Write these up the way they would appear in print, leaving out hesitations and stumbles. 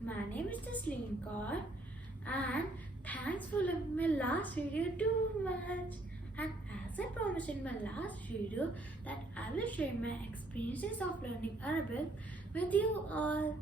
My name is Jasleen Kaur and thanks for loving my last video too much. And as I promised in my last video that I will share my experiences of learning Arabic with you all.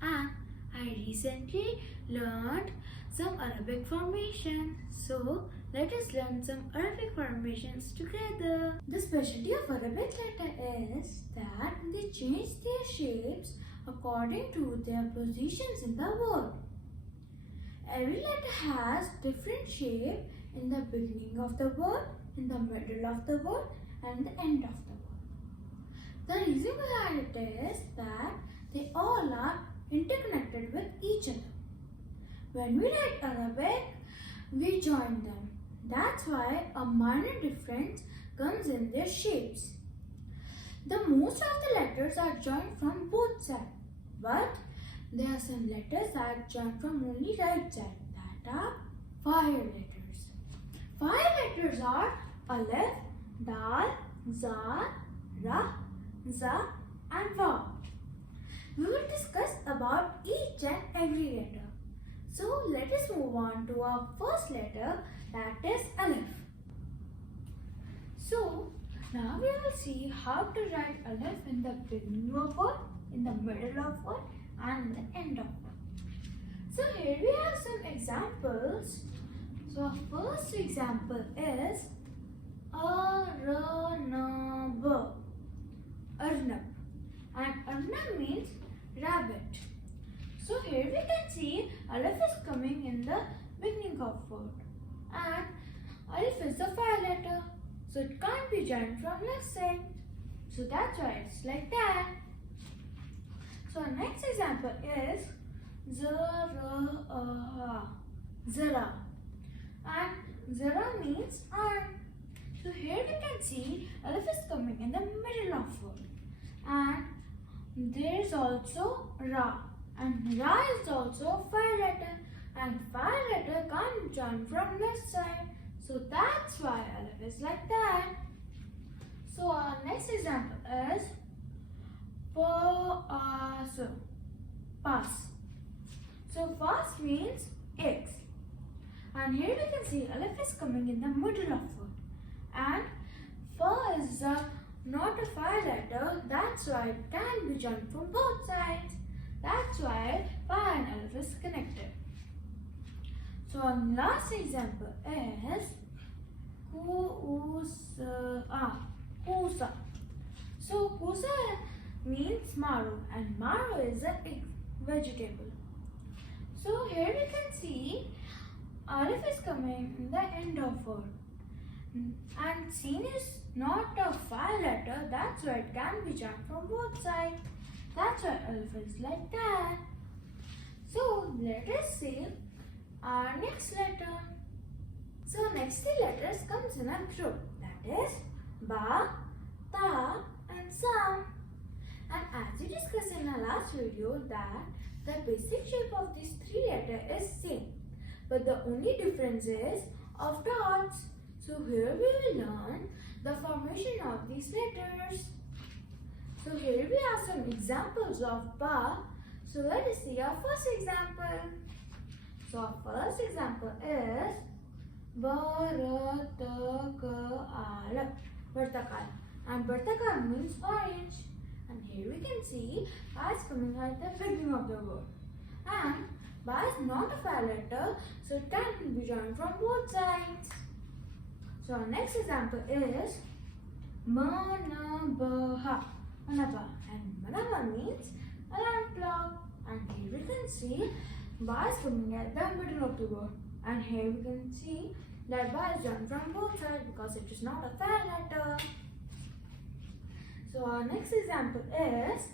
And I recently learned some Arabic formation. So let us learn some Arabic formations together. The specialty of Arabic letter is that they change their shapes according to their positions in the word. Every letter has different shape in the beginning of the word, in the middle of the word and the end of the word. The reason behind it is that they all are interconnected with each other. When we write Arabic, we join them. That's why a minor difference comes in their shapes. The most of the letters are joined from both sides, but there are some letters that join from only right side. That are 5 letters. 5 letters are Alif, Dal, Za, Ra, Za and Va. We will discuss about each and every letter. So let us move on to our first letter, that is Alif. So now we will see how to write Alif in the beginning of word, in the middle of word and in the end of word. So here we have some examples. So our first example is Arnab. Arnab. And Arnab means rabbit. So here we can see Alif is coming in the beginning of word. And Alif is a 5 letter. So it can't be joined from left side. So that's why it's like that. So our next example is Zara. Zara. And Zara means arm. So here we can see Alif is coming in the middle of word. And there is also Ra. And Ra is also a 5 letter. And 5 letter can't join from left side. So that's why Alif is like that. So our next example is Pass. Pass. So pass means eggs. And here we can see Alif is coming in the middle of word. And Fa is not a 5 letter. That's why it can be joined from both sides. That's why Fa and Alif is connected. So our last example is Kusa. So Kusa means marrow and marrow is a vegetable. So here we can see Alif is coming in the end of word. And Sin is not a 5 letter, that's why it can be joined from both sides. That's why Alif is like that. So let us see our next letter. So next 3 letters comes in a group, that is Ba, Ta and Sa. And as we discussed in our last video that the basic shape of these 3 letters is same, but the only difference is of dots. So here we will learn the formation of these letters. So here we have some examples of Ba. So let us see our first example. So our first example is Baratakal. Baratakal. And Baratakal means orange. And here we can see Ba is coming at the beginning of the word. And Ba is not a 5 letter, so it can be joined from both sides. So our next example is Manabaha. Manaba. And Manaba means alarm clock. And here we can see Ba is coming at the middle of the word. And here we can see that Ba is joined from both sides because it is not a 5 letter. So our next example is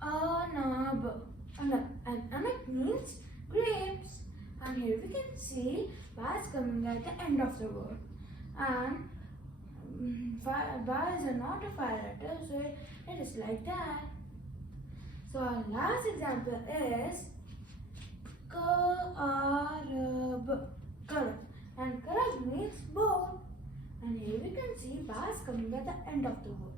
Anab. Anab. And Anab means grapes. And here we can see Ba is coming at the end of the word. And Ba is not a 5 letter, so it is like that. So our last example is Karab. Karab. And Karab means bowl. And here we can see Ba is coming at the end of the word.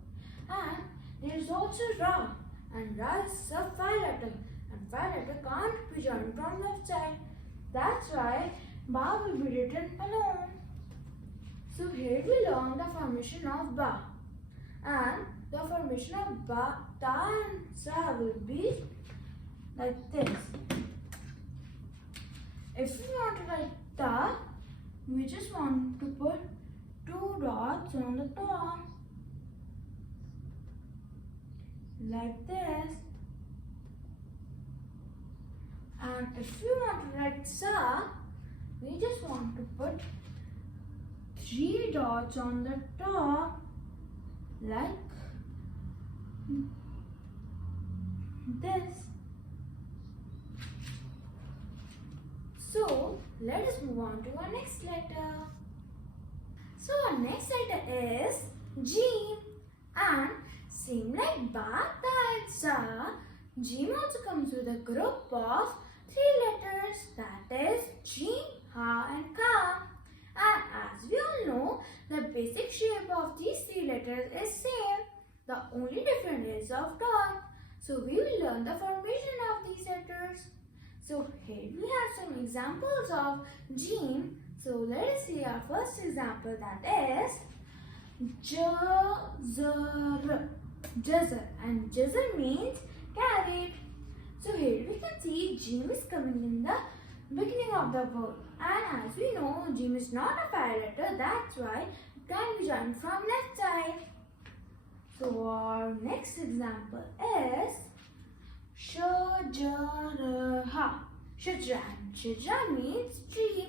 And there is also Ra. And Ra is a 5 letter. and phi letter can't be joined from left side. That's why ba will be written alone. So here we learn the formation of ba, and the formation of ba, ta and sa will be like this. If we want to write ta, we just want to put 2 dots on the top like this. And if we want to write sa, we just want to put 3 dots on the top like this. So let us move on to our next letter. So our next letter is G, and same like ba, ta and sa, Jim also comes with a group of 3 letters, that is Jim, ha and ka. And as we all know, the basic shape of these 3 letters is same. The only difference is of dot. So we will learn the formation of these letters. So here we have some examples of Jim. So let us see our first example, that is Jazar. Jazar, and Jazar means carrot. So here we can see Jim is coming in the beginning of the word, and as we know, Jim is not a phi letter, that's why it can be joined from left side. So our next example is Shajaraha. Shajara, and Shajara means tree.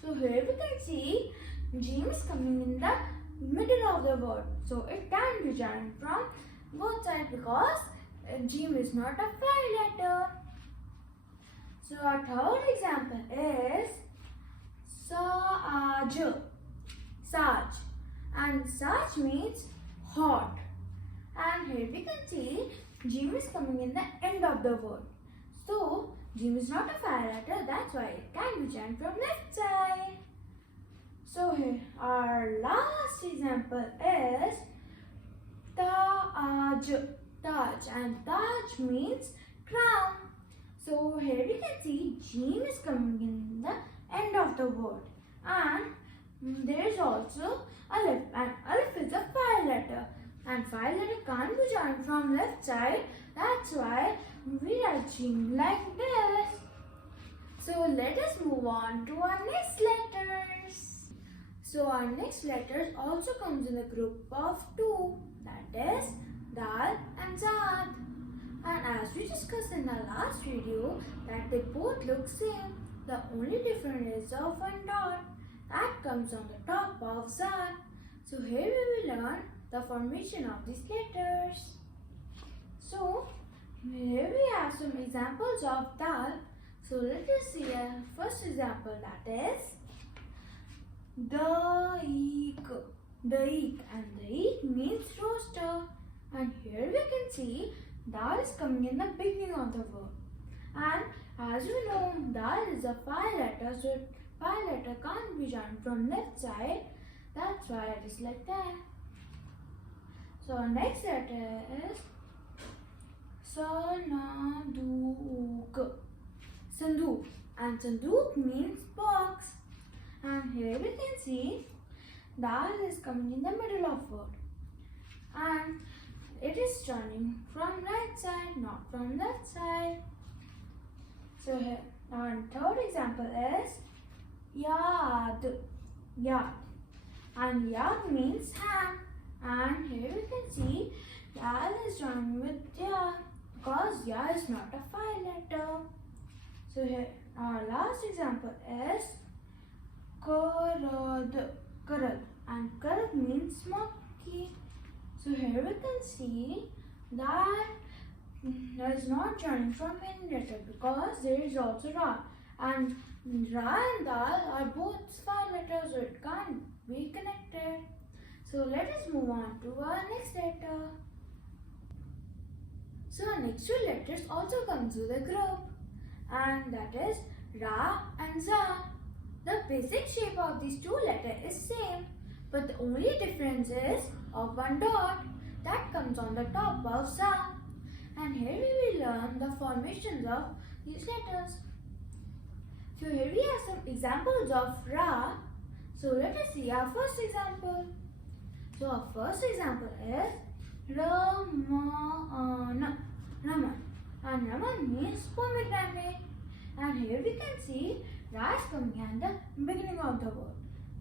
So here we can see Jim is coming in the middle of the word, so it can be joined from both sides because Jim is not a phi letter. So our third example is Saj. Saj, and Saj means hot. And here we can see Jim is coming in the end of the word. So Jim is not a phi letter, that's why it can be joined from left side. So here our last example is Taj. Taj, and Taj means crown. So here we can see Jim is coming in the end of the word, and there is also Alif, and Alif is a phi letter, and phi letter can't be joined from left side, that's why we write Jim like this. So let us move on to our next letters. So our next letters also comes in a group of 2, that is Dal and Zad. And as we discussed in the last video, that they both look same. The only difference is of 1 dot that comes on the top of Zad. So here we will learn the formation of these letters. So here we have some examples of Dal. So let us see a first example, that is Daik. Daik, and Daik means roaster. And here we can see Dal is coming in the beginning of the word. And as you know, Dal is a phi letter, so phi letter can't be joined from left side. That's why it is like that. So our next letter is Sanaduk. Sanduk, and Sanduk means box. And here we can see Dal is coming in the middle of word, and it is joining from right side, not from left side. So here our third example is Yad. Yad, and Yad means hand. And here we can see Dal is joined with Ya because Ya is not a phi letter. So here our last example is Karad. Karad, and Karad means monkey. So here we can see that there is not joining from any letter because there is also Ra, and Ra and Dal are both phi letters, so it can't be connected. So let us move on to our next letter. So our next 2 letters also comes with a group, and that is Ra and Za. The basic shape of these 2 letters is same, but the only difference is of 1 dot that comes on the top of Za. And here we will learn the formations of these letters. So here we have some examples of Ra. So let us see our first example. So our first example is Raman. Raman. And Raman means pomegranate. And here we can see Ra is coming at the beginning of the word.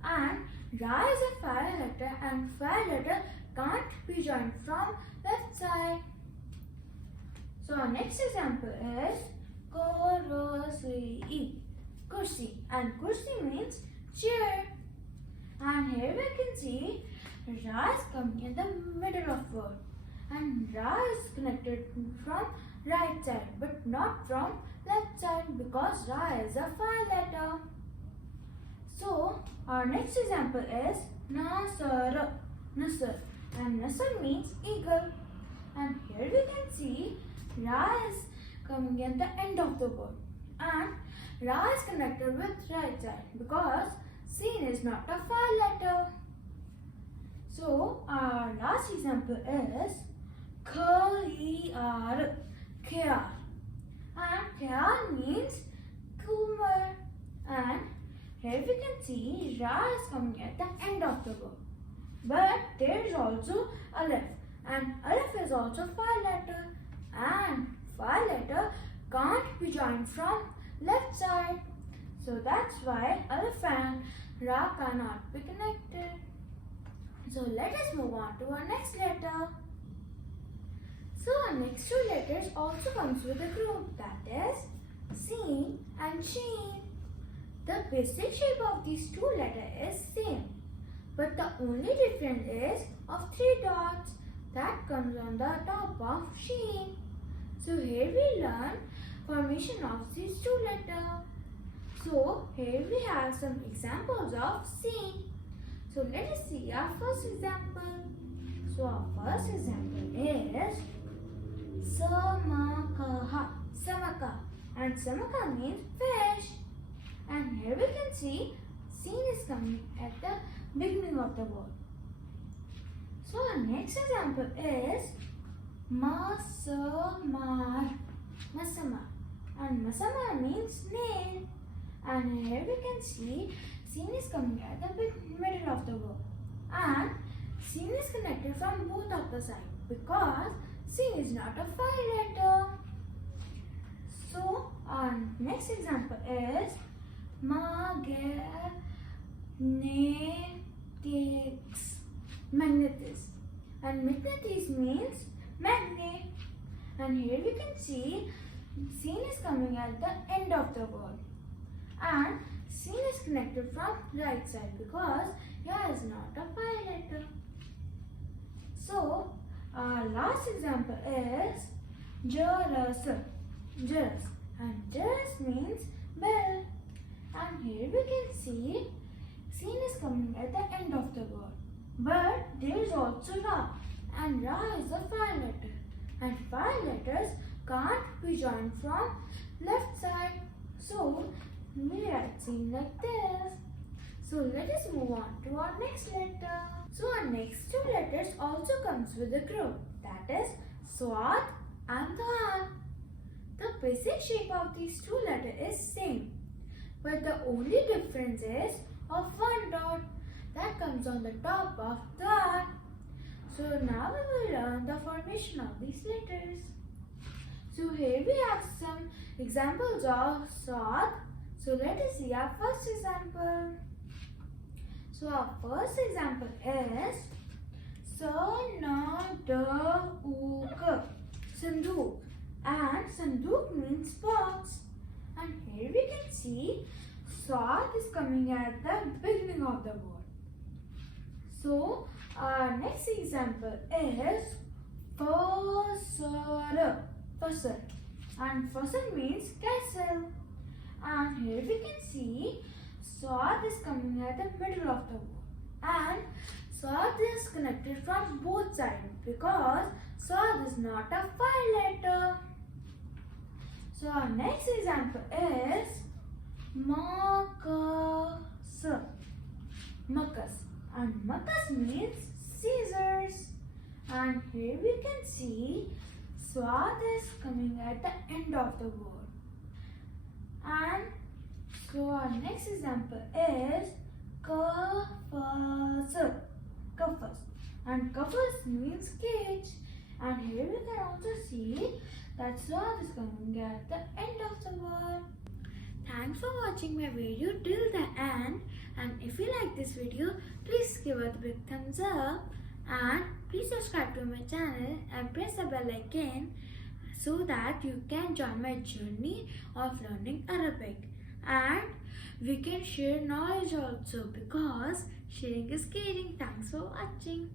And Ra is a fire letter, and fire letter can't be joined from left side. So our next example is Kursi. Kursi. And kursi means chair. And here we can see Ra is coming in the middle of word. And Ra is connected from right side but not from left side because Ra is a fire letter. So our next example is Nasar. Nasar. And Nasar means eagle. And here we can see Ra is coming at the end of the word. And Ra is connected with right side because Sin is not a fire letter. So our last example is Khayar. Khayar. And Khayar means Kumar. And here we can see Ra is coming at the end of the word. But there is also Aleph. And Aleph is also fire letter. And fire letter can't be joined from left side. So that's why Aleph and Ra cannot be connected. So let us move on to our next letter. So our next two letters also comes with a group, that is Sin and Sheen. The basic shape of these two letters is same, but the only difference is of 3 dots that comes on the top of Sheen. So here we learn formation of these two letters. So here we have some examples of Sin. So let us see our first example. So our first example is Samakaha. Samaka. And Samaka means fish. And here we can see Sin is coming at the beginning of the word. So our next example is Masamar. Masamar. And Masamar means nail. And here we can see Sin is coming at the middle of the word. And Sin is connected from both of the sides because Sin is not a fire letter. So our next example is Magnetics. Magnetis. And magnetis means magnet. And here we can see Sin is coming at the end of the word. And Sin is connected from right side because Ya is not a fire letter. So our last example is Jaras. Jaras. And Jaras means bell. And here we can see Sin is coming at the end of the word. But there is also Ra. And Ra is a fire letter. And fire letters can't be joined from left side. So we write Sin like this. So let us move on to our next letter. So our next two letters also comes with a group, that is Swad and Dhan. The basic shape of these two letters is same, but the only difference is of 1 dot that comes on the top of Dhan. So now we will learn the formation of these letters. So here we have some examples of Swad. So let us see our first example. So our first example is Sanaduk. Sanduk. And Sanduk means box. And here we can see Swad is coming at the beginning of the word. So our next example is Fasar. Fasar. And Fasar means castle. And here we can see Swad is coming at the middle of the word. And Swad is connected from both sides because Swad is not a fire letter. So our next example is Makas. Makas. And Makas means scissors. And here we can see Swad is coming at the end of the word. And so our next example is kafas. Kafas. And kafas means cage. And here we can also see that swad is coming at the end of the word. Thanks for watching my video till the end. And if you like this video, please give it a big thumbs up. And please subscribe to my channel and press the bell icon so that you can join my journey of learning Arabic. And we can share knowledge also, because sharing is caring. Thanks for watching.